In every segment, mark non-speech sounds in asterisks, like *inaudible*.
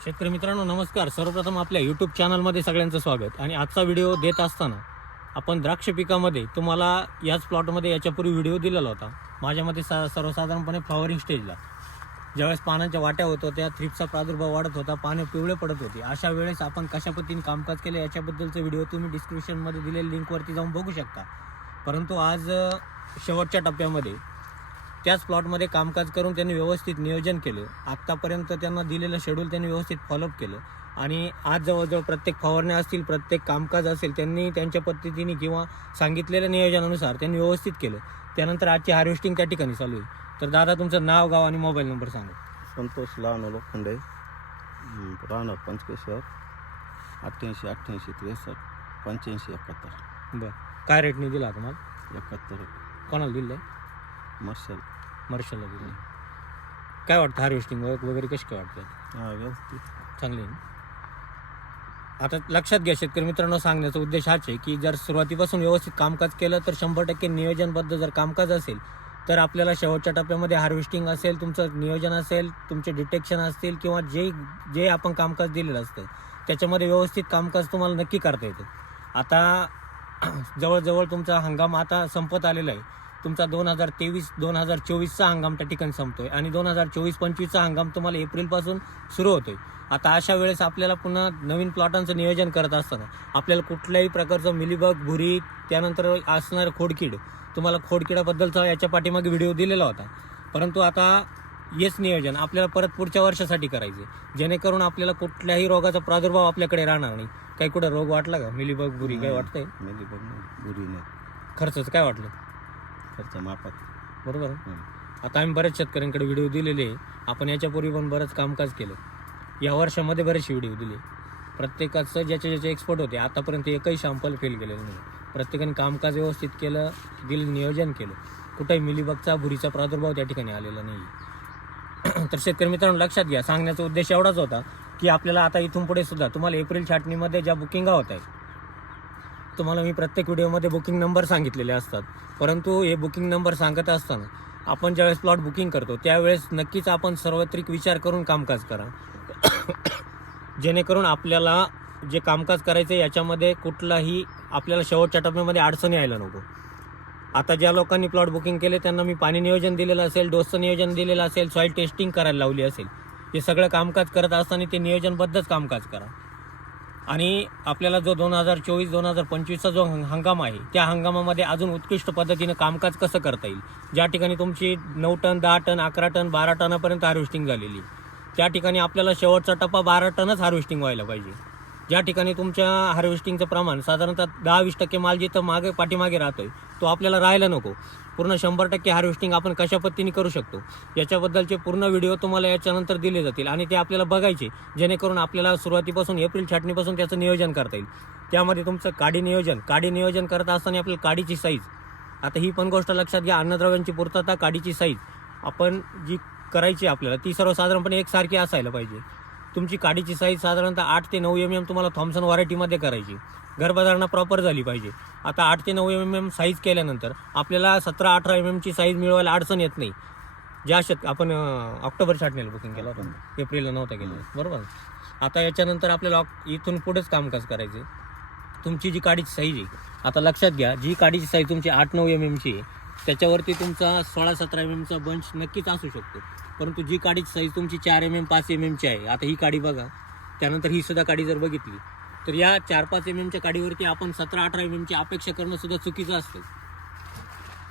शेतकरी मित्रांनो नमस्कार. सर्वप्रथम आपल्या यूट्यूब चॅनलमध्ये सगळ्यांचं स्वागत. आणि आजचा व्हिडिओ देत असताना आपण द्राक्ष पिकामध्ये तुम्हाला याच प्लॉटमध्ये याच्यापूर्वी व्हिडिओ दिलेला होता. माझ्यामध्ये सा सर्वसाधारणपणे फ्लॉवरिंग स्टेजला ज्यावेळेस पानांच्या वाट्या होत होत्या थ्रिपचा प्रादुर्भाव वाढत होता पाने पिवळे पडत होते. अशा वेळेस आपण कशा पद्धतीने कामकाज केलं याच्याबद्दलचा व्हिडिओ तुम्ही डिस्क्रिप्शनमध्ये दिलेल्या लिंकवरती जाऊन बघू शकता. परंतु आज शेवटच्या टप्प्यामध्ये त्याच प्लॉटमध्ये कामकाज करून त्यांनी व्यवस्थित नियोजन केलं. आत्तापर्यंत त्यांना दिलेलं शेड्यूल त्यांनी व्यवस्थित फॉलोअप केलं. आणि आज जवळजवळ प्रत्येक फवारण्या असतील प्रत्येक कामकाज असेल त्यांनी त्यांच्या पद्धतीने किंवा सांगितलेल्या नियोजनानुसार त्यांनी व्यवस्थित केलं. त्यानंतर आजची हार्वेस्टिंग त्या ठिकाणी चालू आहे. तर दादा तुमचं नाव गाव आणि मोबाईल नंबर सांगा. संतोष लहान लोखंडे. राहणार पंचकेश्वर. अठ्ठ्याऐंशी अठ्ठ्याऐंशी त्रेसष्ट पंच्याऐंशी एकाहत्तर. बरं. काय रेटने दिला तुम्हाला? एकाहत्तर. कोणाला दिलं आहे मर्शल. मर्शलला दिलं काय वाटतं हार्वेस्टिंग वगैरे कशी काय वाटतं हा व्यवस्थित. चांगली आहे ना? आता लक्षात घ्या शेतकरी मित्रांनो सांगण्याचा उद्देश हाच आहे की जर सुरुवातीपासून व्यवस्थित कामकाज केलं तर शंभर टक्के नियोजनबद्ध जर कामकाज असेल तर आपल्याला शेवटच्या टप्प्यामध्ये हार्वेस्टिंग असेल तुमचं नियोजन असेल तुमचे डिटेक्शन असतील किंवा जे जे आपण कामकाज दिलेलं असतं त्याच्यामध्ये व्यवस्थित कामकाज तुम्हाला नक्की करता येतं. आता *clears throat* जवळजवळ तुमचा हंगाम आता संपत आलेला आहे. तुमचा दोन हजार तेवीस दोन हजार चोवीसचा हंगाम त्या ठिकाणी संपतोय. आणि दोन हजार चोवीस पंचवीसचा हंगाम तुम्हाला एप्रिलपासून सुरू होतोय. आता अशा वेळेस आपल्याला पुन्हा नवीन प्लॉटांचं नियोजन करत असताना आपल्याला कुठल्याही प्रकारचं मिलीबग भुरी त्यानंतर असणारं खोडकीड. तुम्हाला खोडकिडाबद्दलचा याच्या पाठीमागे व्हिडिओ दिलेला होता. परंतु आता हेच नियोजन. आपल्याला परत पुढच्या वर्षासाठी करायचे जेणेकरून आपल्याला कुठल्याही रोगाचा प्रादुर्भाव आपल्याकडे राहणार नाही. काही कुठं रोग वाटला का? मिलीबग भुरी काय वाटतंय? मेली बघ ना बुरी नाही. खर्चाचं काय वाटलं? खर्च मापात बरोबर हं. आता आम्ही बऱ्याच शेतकऱ्यांकडे व्हिडिओ दिलेले आहे. आपण याच्यापूर्वी पण बरंच कामकाज केलं. या वर्षामध्ये बरेचसे व्हिडिओ दिले. प्रत्येकाचं ज्याचे ज्याचे एक्सपर्ट होते आतापर्यंत एकही शॅम्पल फेल केलेलं नाही. प्रत्येकाने कामकाज व्यवस्थित केलं दिल नियोजन केलं. कुठेही मिलीबगचा भुरीचा प्रादुर्भाव त्या ठिकाणी आलेला नाही *clears throat* तर शेतकरी मित्रांनो लक्षात घ्या सांगण्याचा उद्देश एवढाच होता की आपल्याला आता इथून पुढे सुद्धा तुम्हाला एप्रिल छाटणीमध्ये ज्या बुकिंगा होत आहेत तुम्हाला मी प्रत्येक व्हिडिओमध्ये बुकिंग नंबर सांगितलेले असतात. परंतु हे बुकिंग नंबर सांगत असताना आपण ज्यावेळेस प्लॉट बुकिंग करतो त्यावेळेस नक्कीच आपण सार्वत्रिक विचार करून कामकाज करा. *coughs* जेणेकरून आपल्याला जे कामकाज करायचं आहे याच्यामध्ये कुठलाही आपल्याला शेवटच्या टप्प्यामध्ये अडचणी यायला नको. आता ज्या लोकांनी प्लॉट बुकिंग केले त्यांना मी पाणी नियोजन दिलेलं असेल डोसचं नियोजन दिलेलं असेल सॉईल टेस्टिंग करायला लावली असेल. हे सगळं कामकाज करत असताना ते नियोजनबद्धच कामकाज करा. आणि आपल्याला जो दोन हजार चोवीस दोन हजार पंचवीसचा जो हंगाम आहे त्या हंगामामध्ये अजून उत्कृष्ट पद्धतीनं कामकाज कसं करता येईल? ज्या ठिकाणी तुमची नऊ टन दहा टन अकरा टन बारा टनापर्यंत हार्वेस्टिंग झालेली त्या ठिकाणी आपल्याला शेवटचा टप्पा बारा टनच हार्वेस्टिंग व्हायला पाहिजे. ज्या ठिकाणी तुमच्या हार्वेस्टिंगचं प्रमाण साधारणतः दहा वीस टक्के माल जिथं मागे पाठीमागे राहतोय तो आपल्याला राहायला नको. पूर्ण शंभर टक्के हार्वेस्टिंग आपण कशा पद्धतीने करू शकतो? याच्याबद्दलचे पूर्ण व्हिडिओ तुम्हाला याच्यानंतर दिले जातील आणि ते आपल्याला बघायचे जेणेकरून आपल्याला सुरुवातीपासून एप्रिल छाटणीपासून त्याचं नियोजन करता येईल. त्यामध्ये तुमचं काडी नियोजन काडी नियोजन करत असताना आपल्याला काडीची साईज आता ही पण गोष्ट लक्षात घ्या अन्नद्रव्यांची पूर्तता काडीची साईज आपण जी करायची आपल्याला ती सर्वसाधारणपणे एकसारखी असायला पाहिजे. तुमची काडीची साईज साधारणतः आठ ते नऊ एम एम तुम्हाला थॉम्सन व्हरायटीमध्ये करायची. गर्भधारणा प्रॉपर झाली पाहिजे. आता आठ ते नऊ एम एम साईज केल्यानंतर आपल्याला सतरा अठरा एम एमची साईज मिळवायला अडचण येत नाही. ज्या शेत आपण ऑक्टोबर छाटणीला बुकिंग केलं होतं एप्रिलला नव्हतं केलं बरोबर आता याच्यानंतर आपल्याला इथून पुढेच कामकाज करायचे तुमची जी काडीची साईज आहे आता लक्षात घ्या जी काडीची साईज तुमची आठ नऊ एम एमची आहे त्याच्यावरती तुमचा सोळा सतरा एम एमचा बंच नक्कीच असू शकतो. परंतु जी काडीची साईज तुमची चार एम एम पाच एम एमची आहे आता ही काडी बघा. त्यानंतर ही सुद्धा काडी जर बघितली तर या चार पाच एम एमच्या काडीवरती आपण सतरा अठरा एम एमची अपेक्षा करणं सुद्धा चुकीचं असतं.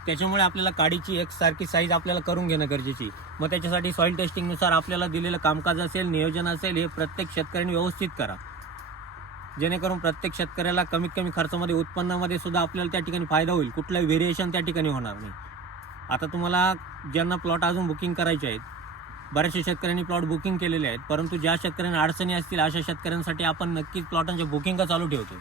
त्याच्यामुळे आपल्याला काडीची एकसारखी साईज आपल्याला करून घेणं गरजेची मग त्याच्यासाठी सॉईल टेस्टिंगनुसार आपल्याला दिलेलं कामकाज असेल नियोजन असेल हे प्रत्येक शेतकऱ्यांनी व्यवस्थित करा. जेणेकरून प्रत्येक शेतकऱ्याला कमीत कमी खर्चामध्ये उत्पन्नामध्ये सुद्धा आपल्याला त्या ठिकाणी फायदा होईल. कुठलाही व्हेरिएशन त्या ठिकाणी होणार नाही. आता तुम्हाला ज्यांना प्लॉट अजून बुकिंग करायचे आहेत बऱ्याचशा शेतकऱ्यांनी प्लॉट बुकिंग केलेले आहेत परंतु ज्या शेतकऱ्यांना अडचणी असतील अशा शेतकऱ्यांसाठी आपण नक्कीच प्लॉटांचे बुकिंग चालू ठेवतो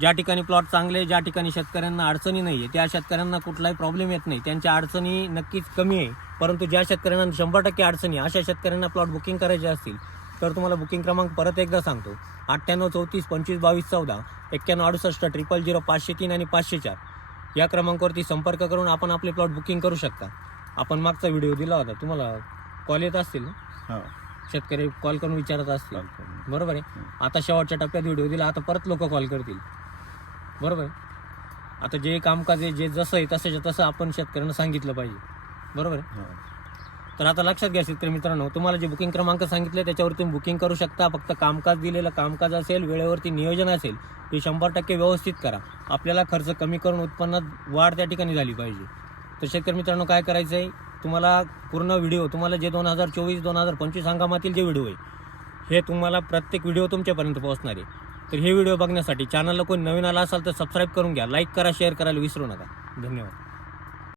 ज्या ठिकाणी प्लॉट चांगले ज्या ठिकाणी शेतकऱ्यांना अडचणी नाही आहे त्या शेतकऱ्यांना कुठलाही प्रॉब्लेम येत नाही. त्यांच्या अडचणी नक्कीच कमी आहे परंतु ज्या शेतकऱ्यांना शंभर टक्के अडचणी आहे, अशा शेतकऱ्यांना प्लॉट बुकिंग करायचे असतील तर तुम्हाला बुकिंग क्रमांक परत एकदा सांगतो. अठ्ठ्याण्णव चौतीस पंचवीस बावीस चौदा एक्क्याण्णव अडुसष्ट ट्रिपल झिरो पाचशे तीन आणि पाचशे चार. या क्रमांकावरती संपर्क करून आपण आपले प्लॉट बुकिंग करू शकता. आपण मागचा व्हिडिओ दिला होता. तुम्हाला कॉल येत असतील ना? हा. शेतकरी कॉल करून विचारत असतील. बरोबर आहे. आता शेवटच्या टप्प्यात व्हिडिओ दिला. आता परत लोक कॉल करतील. बरोबर आहे? आता जे कामकाज आहे जे जसं आहे तसंच्या तसं आपण शेतकऱ्यांना सांगितलं पाहिजे. बरोबर आहे? हा. तर आता लक्षात घ्या शेतकरी मित्रांनो तुम्हाला जे बुकिंग क्रमांक सांगितले त्याच्यावर तुम्ही बुकिंग करू शकता. फक्त कामकाज दिलेलं कामकाज असेल वेळेवरती नियोजन असेल हे शंभर टक्के व्यवस्थित करा. आपल्याला खर्च कमी करून उत्पन्नात वाढ त्या ठिकाणी झाली पाहिजे. तर शेतकरी मित्रांनो काय करायचं आहे तुम्हाला पूर्ण व्हिडिओ तुम्हाला जे दोन हजार चोवीस दोन हजार पंचवीस हंगामातील जे व्हिडिओ आहे हे तुम्हाला प्रत्येक व्हिडिओ तुमच्यापर्यंत पोहोचणार आहे. तर हे व्हिडिओ बघण्यासाठी चॅनलला कोणी नवीन आला असाल तर सबस्क्राईब करून घ्या लाईक करा शेअर करायला विसरू नका. धन्यवाद.